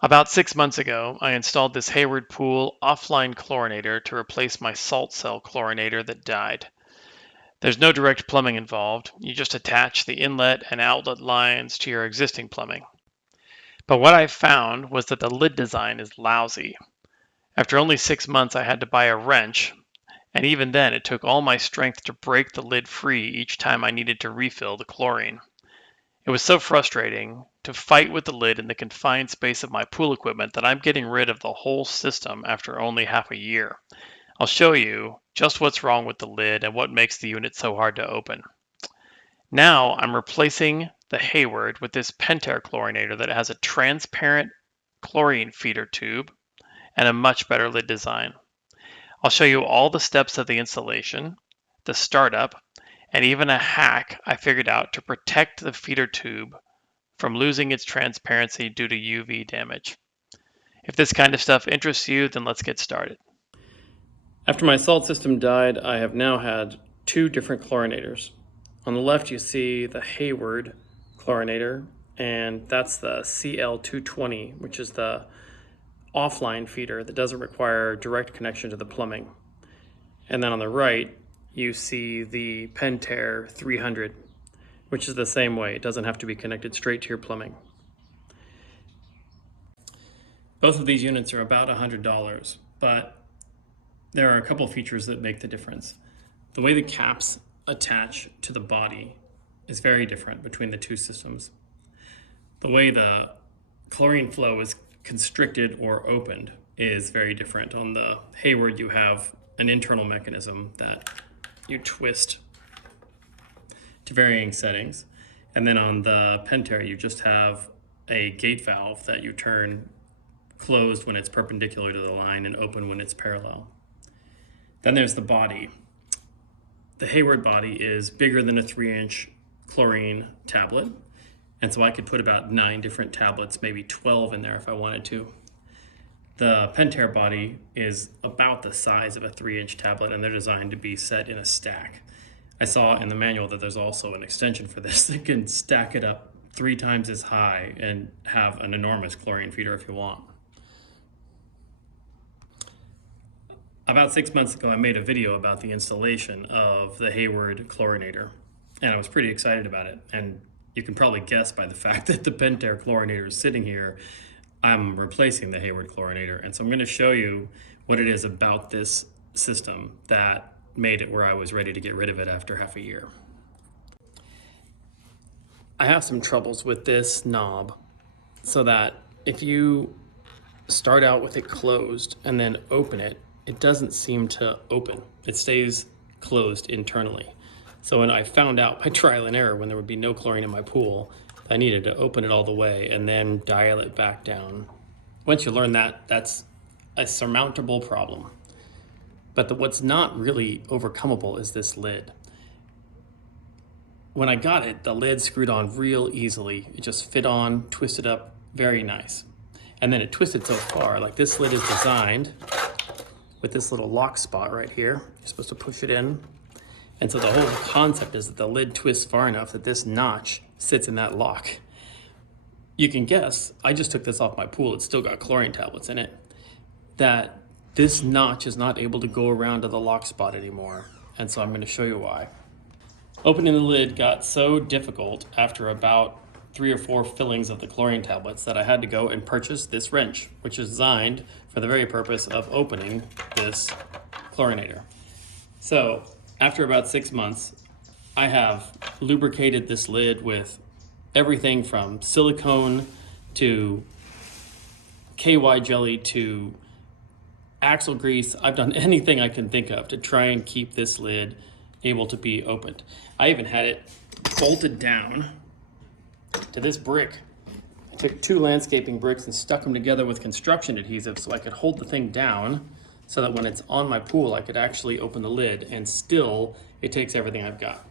About 6 months ago, I installed this Hayward Pool offline chlorinator to replace my salt cell chlorinator that died. There's no direct plumbing involved, you just attach the inlet and outlet lines to your existing plumbing. But what I found was that the lid design is lousy. After only 6 months, I had to buy a wrench, and even then, it took all my strength to break the lid free each time I needed to refill the chlorine. It was so frustrating to fight with the lid in the confined space of my pool equipment that I'm getting rid of the whole system after only half a year. I'll show you just what's wrong with the lid and what makes the unit so hard to open. Now I'm replacing the Hayward with this Pentair chlorinator that has a transparent chlorine feeder tube and a much better lid design. I'll show you all the steps of the installation, the startup, and even a hack I figured out to protect the feeder tube from losing its transparency due to UV damage. If this kind of stuff interests you, then let's get started. After my salt system died, I have now had two different chlorinators. On the left you see the Hayward chlorinator, and that's the CL220, which is the offline feeder that doesn't require direct connection to the plumbing. And then on the right, you see the Pentair 300, which is the same way. It doesn't have to be connected straight to your plumbing. Both of these units are about $100, but there are a couple features that make the difference. The way the caps attach to the body is very different between the two systems. The way the chlorine flow is constricted or opened is very different. On the Hayward, you have an internal mechanism that you twist to varying settings. And then on the Pentair, you just have a gate valve that you turn closed when it's perpendicular to the line and open when it's parallel. Then there's the body. The Hayward body is bigger than a 3-inch chlorine tablet. And so I could put about 9 different tablets, maybe 12 in there if I wanted to. The Pentair body is about the size of a 3-inch tablet, and they're designed to be set in a stack. I saw in the manual that there's also an extension for this that can stack it up 3 times as high and have an enormous chlorine feeder if you want. About 6 months ago, I made a video about the installation of the Hayward chlorinator, and I was pretty excited about it. And you can probably guess by the fact that the Pentair chlorinator is sitting here, I'm replacing the Hayward chlorinator. And so I'm going to show you what it is about this system that made it where I was ready to get rid of it after half a year. I have some troubles with this knob, so that if you start out with it closed and then open it, it doesn't seem to open. It stays closed internally. So when I found out by trial and error when there would be no chlorine in my pool, I needed to open it all the way and then dial it back down. Once you learn that, that's a surmountable problem. But what's not really overcomable is this lid. When I got it, the lid screwed on real easily. It just fit on, twisted up, very nice. And then it twisted so far, like this lid is designed with this little lock spot right here. You're supposed to push it in. And so the whole concept is that the lid twists far enough that this notch sits in that lock. You can guess, I just took this off my pool, it's still got chlorine tablets in it, that this notch is not able to go around to the lock spot anymore. And so I'm going to show you why. Opening the lid got so difficult after about 3 or 4 fillings of the chlorine tablets that I had to go and purchase this wrench, which is designed for the very purpose of opening this chlorinator. So after about 6 months, I have lubricated this lid with everything from silicone to KY jelly to axle grease. I've done anything I can think of to try and keep this lid able to be opened. I even had it bolted down to this brick. I took 2 landscaping bricks and stuck them together with construction adhesive so I could hold the thing down so that when it's on my pool, I could actually open the lid, and still it takes everything I've got.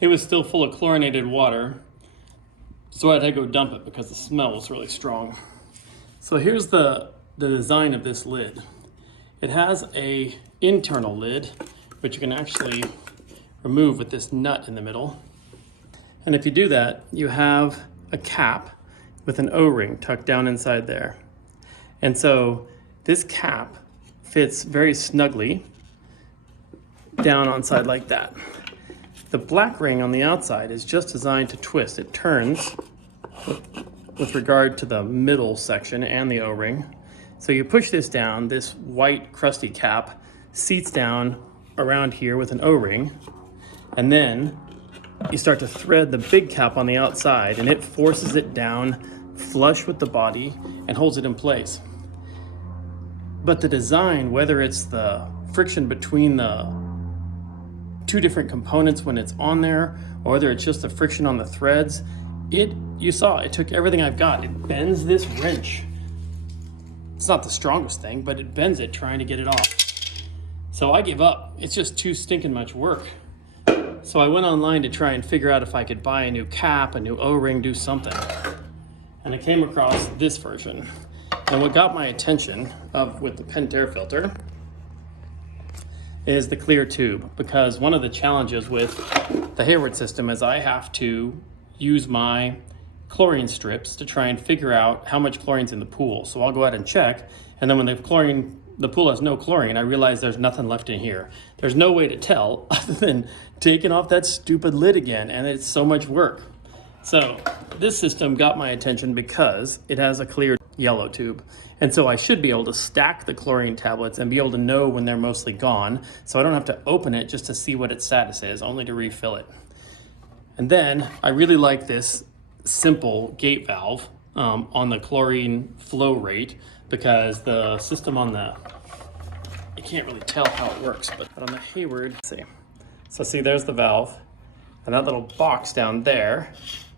it was still full of chlorinated water, so I had to go dump it because the smell was really strong. So here's the design of this lid. It has a internal lid, which you can actually remove with this nut in the middle. And if you do that, you have a cap with an O-ring tucked down inside there. And so this cap fits very snugly down on side like that. The black ring on the outside is just designed to twist. It turns with regard to the middle section and the O-ring. So you push this down, this white crusty cap seats down around here with an O-ring, and then you start to thread the big cap on the outside, and it forces it down flush with the body and holds it in place. But the design, whether it's the friction between the two different components when it's on there, or whether it's just the friction on the threads, you saw it took everything I've got. It bends this wrench. It's not the strongest thing, but it bends it trying to get it off. So I gave up. It's just too stinking much work. So I went online to try and figure out if I could buy a new cap, a new O-ring, do something. And I came across this version. And what got my attention with the Pentair filter is the clear tube, because one of the challenges with the Hayward system is I have to use my chlorine strips to try and figure out how much chlorine's in the pool. So I'll go out and check, and then when the pool has no chlorine, I realize there's nothing left in here. There's no way to tell other than taking off that stupid lid again, and it's so much work. So this system got my attention because it has a clear yellow tube. And so I should be able to stack the chlorine tablets and be able to know when they're mostly gone, so I don't have to open it just to see what its status is, only to refill it. And then I really like this simple gate valve on the chlorine flow rate, because the system on you can't really tell how it works, but on the Hayward, let's see. So see, there's the valve, and that little box down there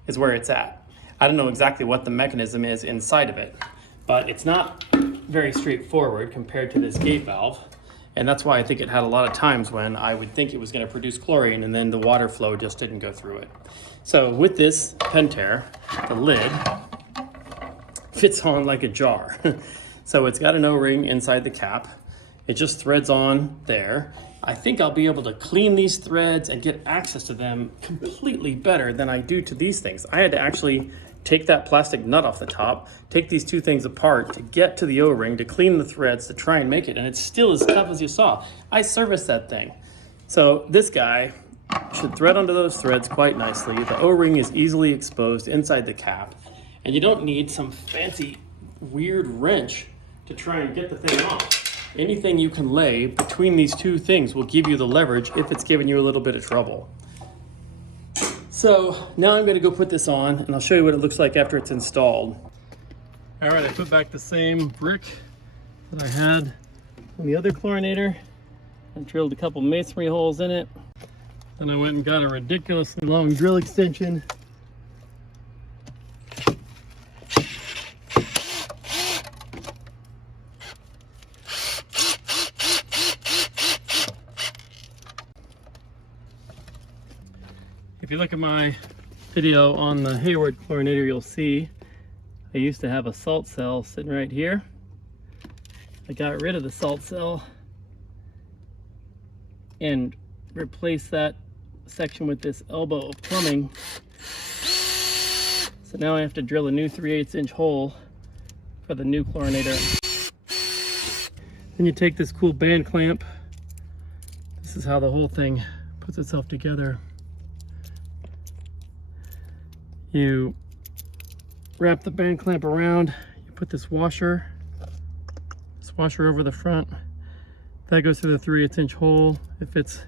is where it's at. I don't know exactly what the mechanism is inside of it, but it's not very straightforward compared to this gate valve. And that's why I think it had a lot of times when I would think it was going to produce chlorine and then the water flow just didn't go through it. So with this Pentair, the lid fits on like a jar. So it's got an O-ring inside the cap. It just threads on there. I think I'll be able to clean these threads and get access to them completely better than I do to these things. I had to actually take that plastic nut off the top, take these two things apart to get to the O-ring, to clean the threads, to try and make it. And it's still as tough as you saw. I serviced that thing. So this guy should thread onto those threads quite nicely. The O-ring is easily exposed inside the cap. And you don't need some fancy, weird wrench to try and get the thing off. Anything you can lay between these two things will give you the leverage if it's giving you a little bit of trouble. So now I'm going to go put this on, and I'll show you what it looks like after it's installed. All right, I put back the same brick that I had on the other chlorinator. I drilled a couple masonry holes in it. Then I went and got a ridiculously long drill extension. If you look at my video on the Hayward Chlorinator, you'll see I used to have a salt cell sitting right here. I got rid of the salt cell and replaced that section with this elbow of plumbing. So now I have to drill a new 3/8 inch hole for the new chlorinator. Then you take this cool band clamp. This is how the whole thing puts itself together. You wrap the band clamp around, you put this washer over the front. That goes through the 3/8 inch hole. It fits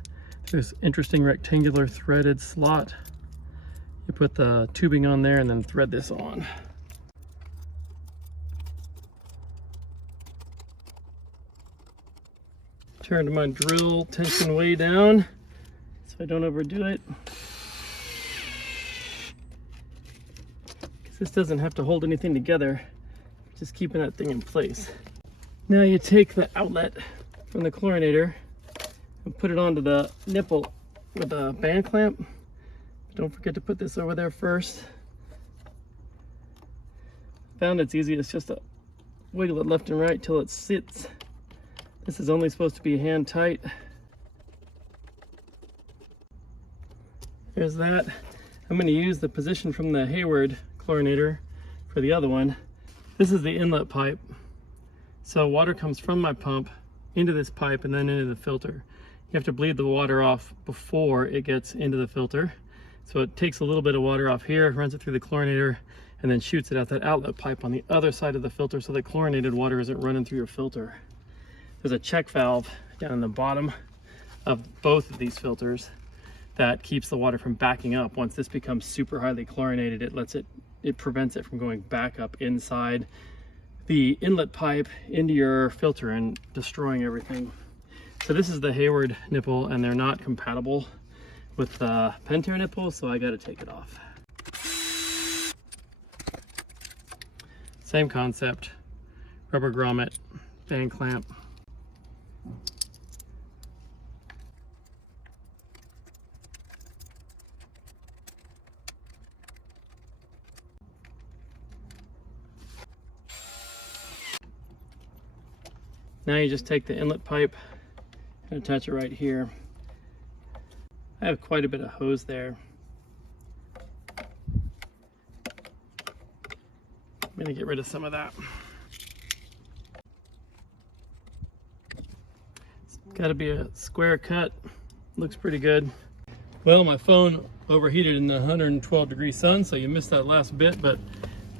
through this interesting rectangular threaded slot. You put the tubing on there and then thread this on. Turn my drill tension way down so I don't overdo it. This doesn't have to hold anything together, just keeping that thing in place. Now you take the outlet from the chlorinator and put it onto the nipple with a band clamp. Don't forget to put this over there first. Found it's easy, it's just to wiggle it left and right till it sits. This is only supposed to be hand tight. There's that. I'm going to use the position from the Hayward Chlorinator for the other one. This is the inlet pipe. So water comes from my pump into this pipe and then into the filter. You have to bleed the water off before it gets into the filter. So it takes a little bit of water off here, runs it through the chlorinator, and then shoots it out that outlet pipe on the other side of the filter so that chlorinated water isn't running through your filter. There's a check valve down in the bottom of both of these filters that keeps the water from backing up. Once this becomes super highly chlorinated, it prevents it from going back up inside the inlet pipe into your filter and destroying everything. So this is the Hayward nipple, and they're not compatible with the Pentair nipple, so I got to take it off. Same concept, rubber grommet, band clamp. Now you just take the inlet pipe and attach it right here. I have quite a bit of hose there. I'm gonna get rid of some of that. It's gotta be a square cut. Looks pretty good. Well, my phone overheated in the 112-degree sun, so you missed that last bit, but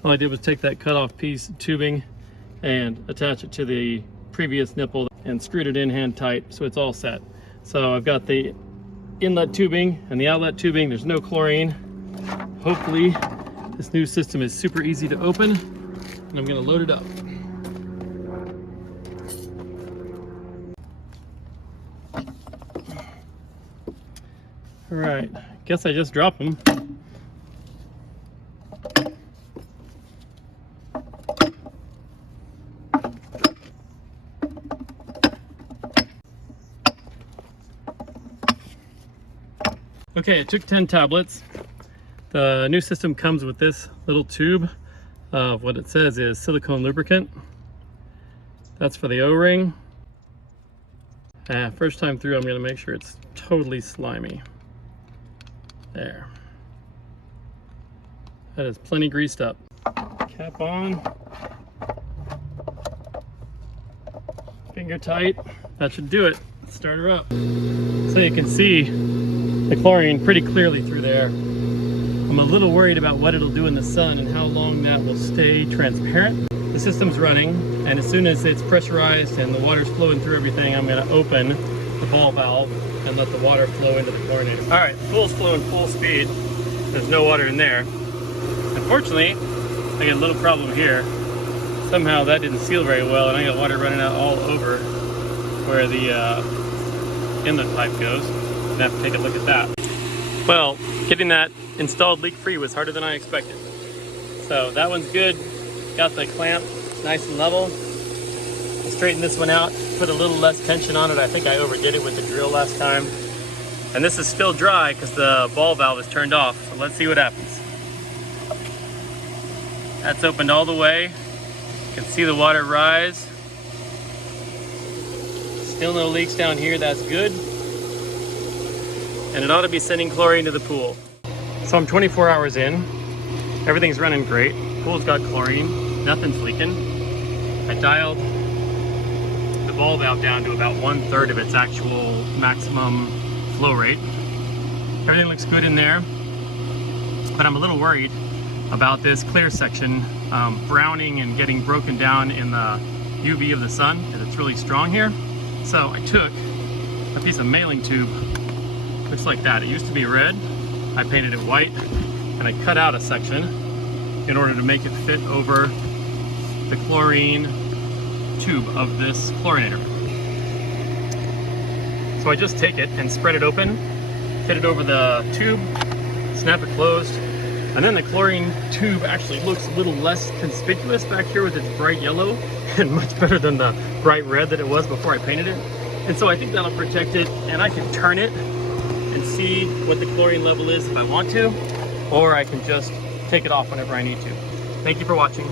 all I did was take that cut-off piece of tubing and attach it to the previous nipple and screwed it in hand tight, so it's all set. So I've got the inlet tubing and the outlet tubing. There's no chlorine. Hopefully this new system is super easy to open, and I'm gonna load it up. All right, guess I just drop them. Okay, it took 10 tablets. The new system comes with this little tube of what it says is silicone lubricant. That's for the O-ring. First time through, I'm gonna make sure it's totally slimy. There. That is plenty greased up. Cap on. Finger tight. That should do it. Let's start her up. So you can see the chlorine pretty clearly through there. I'm a little worried about what it'll do in the sun and how long that will stay transparent. The system's running, and as soon as it's pressurized and the water's flowing through everything, I'm gonna open the ball valve and let the water flow into the chlorinator. All right, the pool's flowing full speed. There's no water in there. Unfortunately, I got a little problem here. Somehow that didn't seal very well, and I got water running out all over where the inlet pipe goes. I'm gonna have to take a look at that. Well, getting that installed leak-free was harder than I expected. So that one's good. Got the clamp nice and level. I straightened this one out, put a little less tension on it. I think I overdid it with the drill last time. And this is still dry because the ball valve is turned off. So let's see what happens. That's opened all the way. You can see the water rise. Still no leaks down here, that's good. And it ought to be sending chlorine to the pool. So I'm 24 hours in. Everything's running great. Pool's got chlorine, nothing's leaking. I dialed the ball valve down to about 1/3 of its actual maximum flow rate. Everything looks good in there, but I'm a little worried about this clear section browning and getting broken down in the UV of the sun, because it's really strong here. So I took a piece of mailing tube, looks like that. It used to be red. I painted it white, and I cut out a section in order to make it fit over the chlorine tube of this chlorinator. So I just take it and spread it open, fit it over the tube, snap it closed, and then the chlorine tube actually looks a little less conspicuous back here with its bright yellow, and much better than the bright red that it was before I painted it. And so I think that'll protect it, and I can turn it and see what the chlorine level is if I want to, or I can just take it off whenever I need to. Thank you for watching.